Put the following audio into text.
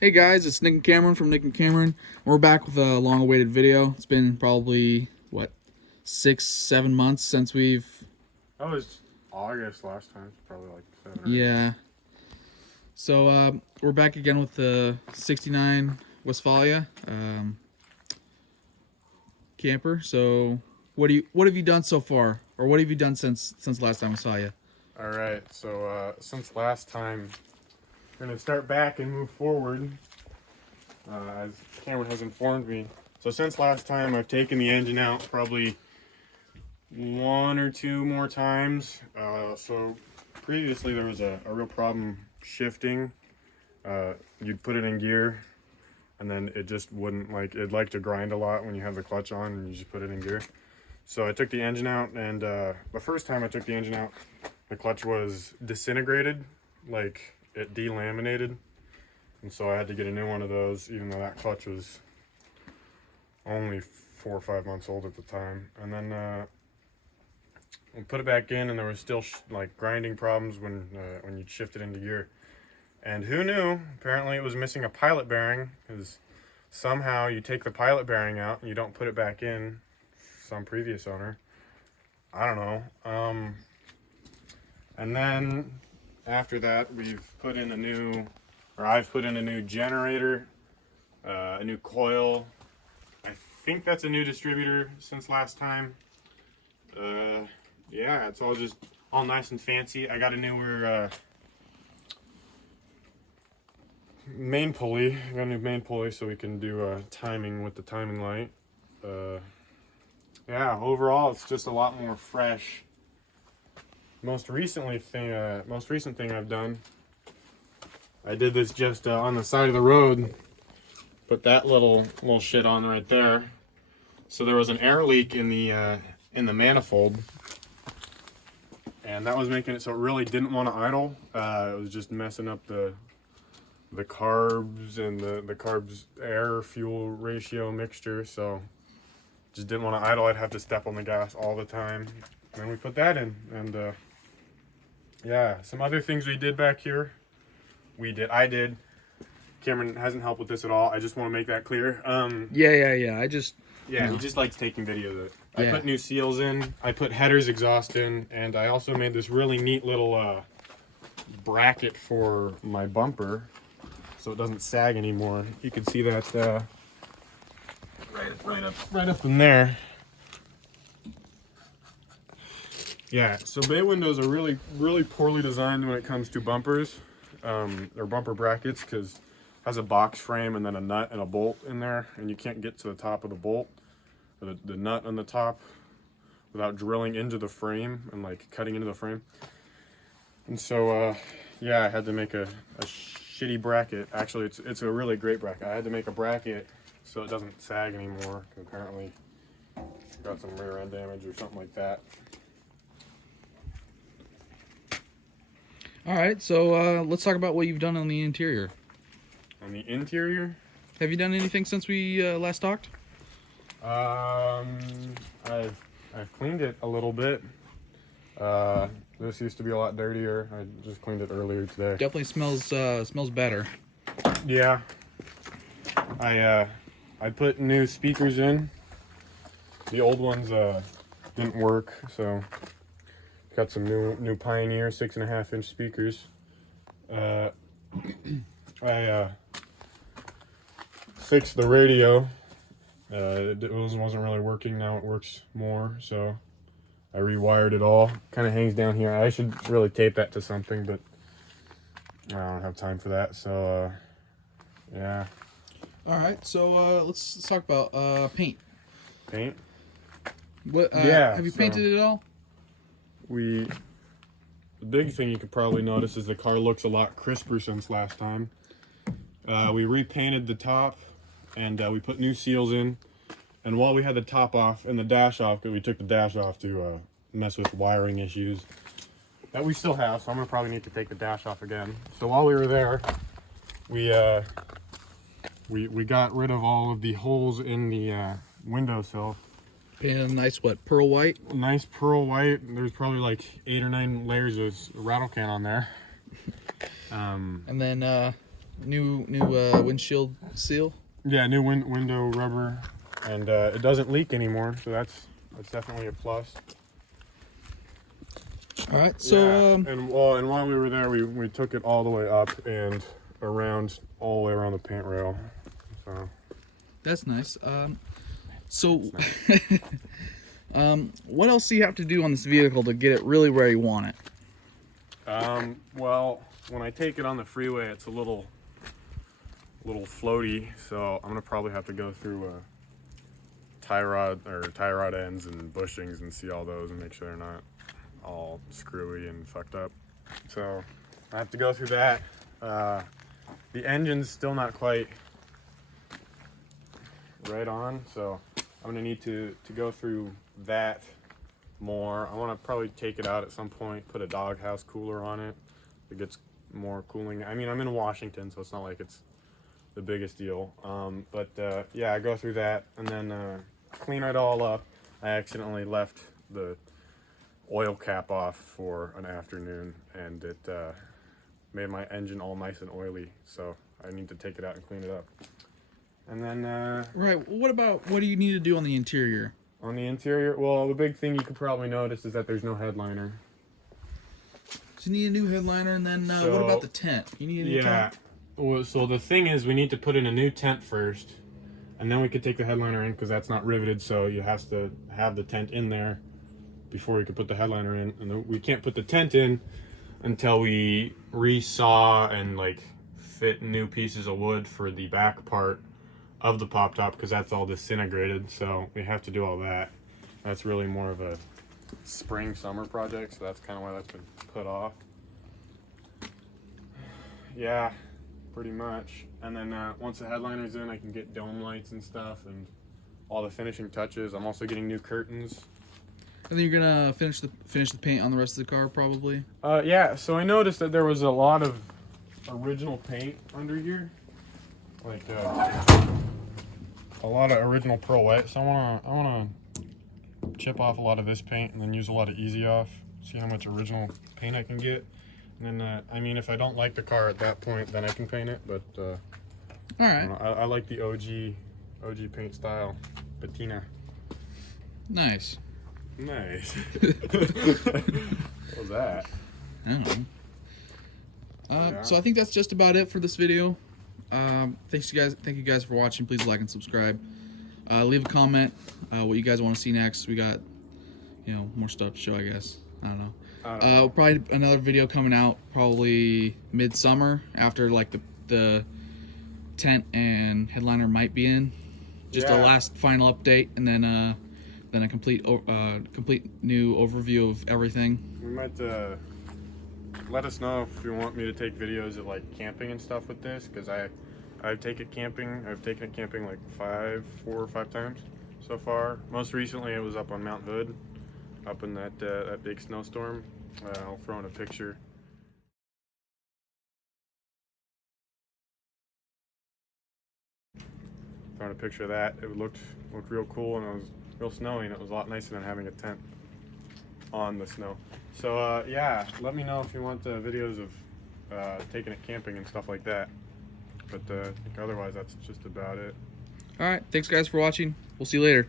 Hey guys, it's Nick and Cameron from Nick and Cameron. We're back with a long-awaited video. It's been probably, what, 6-7 months since we've... That was August last time. It's probably like 7 or 8. Yeah. So, we're back again with the 69 Westfalia camper. So, what have you done so far? Or what have you done since last time we saw you? All right, so since last time, we're going to start back and move forward, as Cameron has informed me. So since last time, I've taken the engine out probably 1 or 2 more times. So previously there was a real problem shifting. You'd put it in gear, and then it just wouldn't, it'd like to grind a lot when you have the clutch on and you just put it in gear. So I took the engine out, and the first time I took the engine out, the clutch was disintegrated, like it delaminated, and so I had to get a new one of those, even though that clutch was only 4 or 5 months old at the time. And then we put it back in, and there was still grinding problems when you'd shift it into gear. And who knew? Apparently it was missing a pilot bearing, because somehow you take the pilot bearing out and you don't put it back in. Some previous owner, I don't know. And then after that, I've put in a new generator, a new coil. I think that's a new distributor since last time. Yeah, it's all nice and fancy. I got a newer main pulley. I got a new main pulley so we can do timing with the timing light. Yeah, overall it's just a lot more fresh. Most recent thing I've done, I did this just on the side of the road. Put that little shit on right there. So there was an air leak in the manifold, and that was making it so it really didn't want to idle. It was just messing up the carbs and the carbs air fuel ratio mixture. So just didn't want to idle. I'd have to step on the gas all the time. And then we put that in, and yeah, some other things we did back here. I did. Cameron hasn't helped with this at all. I just want to make that clear. Yeah. He just likes taking videos of it. Yeah. I put new seals in. I put headers, exhaust in, and I also made this really neat little bracket for my bumper, so it doesn't sag anymore. You can see that right up in there. Yeah, so bay windows are really, really poorly designed when it comes to bumpers, or bumper brackets, because it has a box frame and then a nut and a bolt in there, and you can't get to the top of the bolt, or the nut on the top, without drilling into the frame and cutting into the frame. And so, yeah, I had to make a shitty bracket. Actually, it's a really great bracket. I had to make a bracket so it doesn't sag anymore. Apparently, got some rear end damage or something like that. All right, so let's talk about what you've done on the interior. On the interior? Have you done anything since we last talked? I've cleaned it a little bit. This used to be a lot dirtier. I just cleaned it earlier today. Definitely smells better. Yeah. I put new speakers in. The old ones didn't work, so got some new Pioneer 6.5-inch speakers. I fixed the radio. It wasn't really working. Now it works more, so I rewired it all. Kind of hangs down here. I should really tape that to something, but I don't have time for that. So yeah. All right, so let's talk about paint. Paint. What? Yeah. Have you painted it all? The big thing you could probably notice is the car looks a lot crisper since last time. We repainted the top, and we put new seals in. And while we had the top off and the dash off, because we took the dash off to mess with wiring issues that we still have, so I'm gonna probably need to take the dash off again. So while we were there, we got rid of all of the holes in the windowsill. Painted a nice, what, pearl white? Nice pearl white. There's probably 8 or 9 layers of rattle can on there. And then New windshield seal. Yeah, new window rubber, and it doesn't leak anymore, so that's definitely a plus. All right, so yeah. And while we were there, we took it all the way up and around, all the way around the paint rail. So that's nice. What else do you have to do on this vehicle to get it really where you want it? Well, when I take it on the freeway, it's a little floaty, so I'm gonna probably have to go through tie rod ends and bushings and see all those and make sure they're not all screwy and fucked up. So I have to go through that. The engine's still not quite right on, so I'm gonna need to go through that more. I want to probably take it out at some point, put a doghouse cooler on it. It gets more cooling. I mean, I'm in Washington, so it's not like it's the biggest deal. Yeah, I go through that and then clean it all up. I accidentally left the oil cap off for an afternoon, and it made my engine all nice and oily, so I need to take it out and clean it up. And then right, what do you need to do on the interior? On the interior, well, the big thing you could probably notice is that there's no headliner. So you need a new headliner, and then what about the tent? You need a new tent? Well, so the thing is, we need to put in a new tent first, and then we could take the headliner in, because that's not riveted, so you have to have the tent in there before we could put the headliner in. And we can't put the tent in until we resaw and like fit new pieces of wood for the back part of the pop top, because that's all disintegrated, so we have to do all that. That's really more of a spring summer project, so that's kind of why that's been put off. Yeah, pretty much. And then once the headliner's in, I can get dome lights and stuff and all the finishing touches. I'm also getting new curtains. And then you're gonna finish the paint on the rest of the car, probably. Yeah, so I noticed that there was a lot of original paint under here, like a lot of original pearl white. So I wanna chip off a lot of this paint and then use a lot of easy off. See how much original paint I can get. And then I mean, if I don't like the car at that point, then I can paint it. But all right, I like the OG paint style, patina. Nice. Nice. What was that? I don't know. Yeah. So I think that's just about it for this video. Thank you guys for watching. Please like and subscribe. Leave a comment what you guys want to see next. We got more stuff to show, I guess. I don't know. Probably another video coming out probably midsummer, after like the tent and headliner might be in. Just a last final update, and then a complete new overview of everything. We might let us know if you want me to take videos of like camping and stuff with this, because I've taken it camping like 4 or 5 times so far. Most recently it was up on Mount Hood, up in that big snowstorm. I'll throw in a picture. Throwing a picture of that. It looked real cool, and it was real snowy, and it was a lot nicer than having a tent on the snow. So yeah, let me know if you want videos of taking it camping and stuff like that. But I think otherwise that's just about it. All right, thanks guys for watching. We'll see you later.